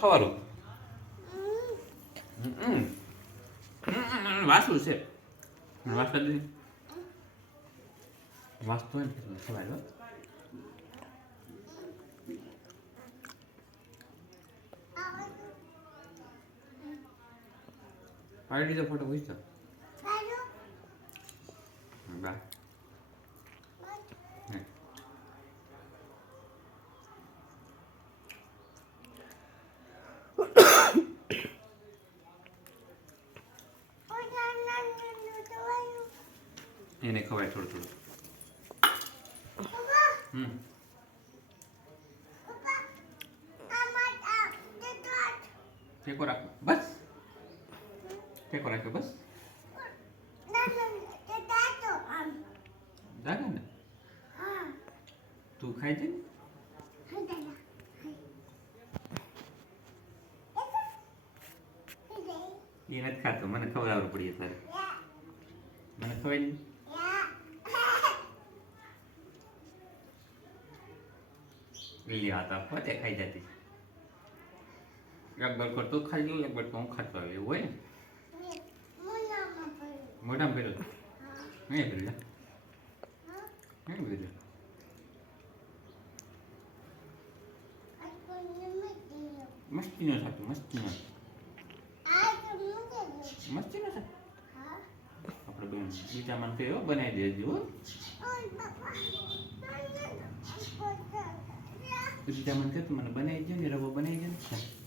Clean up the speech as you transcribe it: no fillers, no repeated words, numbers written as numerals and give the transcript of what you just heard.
ખવારું વાસું છે વાસવા દે વાસતો હોય ને ખવાય પાડી દીધો ફોટો પૂછતો બા એને ખવાય થોડું થોડું ટેકો રાખો બસ ટેકો રાખ્યો બસ દાદા ને તું ખાઈ દે એ નથી ખાતો મને ખવડાવવું પડીએ તારે મને ખવાય નહીં લીલી હાથ આપવા તે ખાઈ જતી એક બરકર તું ખાઈ ગયું એક બરકર હું ખાતો આવ્યો એવું હોય ને મોઢામાં ભર્યો નહીં ભર્યો નહીં ભર્યો મસ્તી નો થતું મસ્તી નો મસ્તી નો થતું આપણે બેન બીજા મને કયો બનાવી દેજો બીજા મને કહે તું મને બનાવી દે ને રવો બનાવી દે ને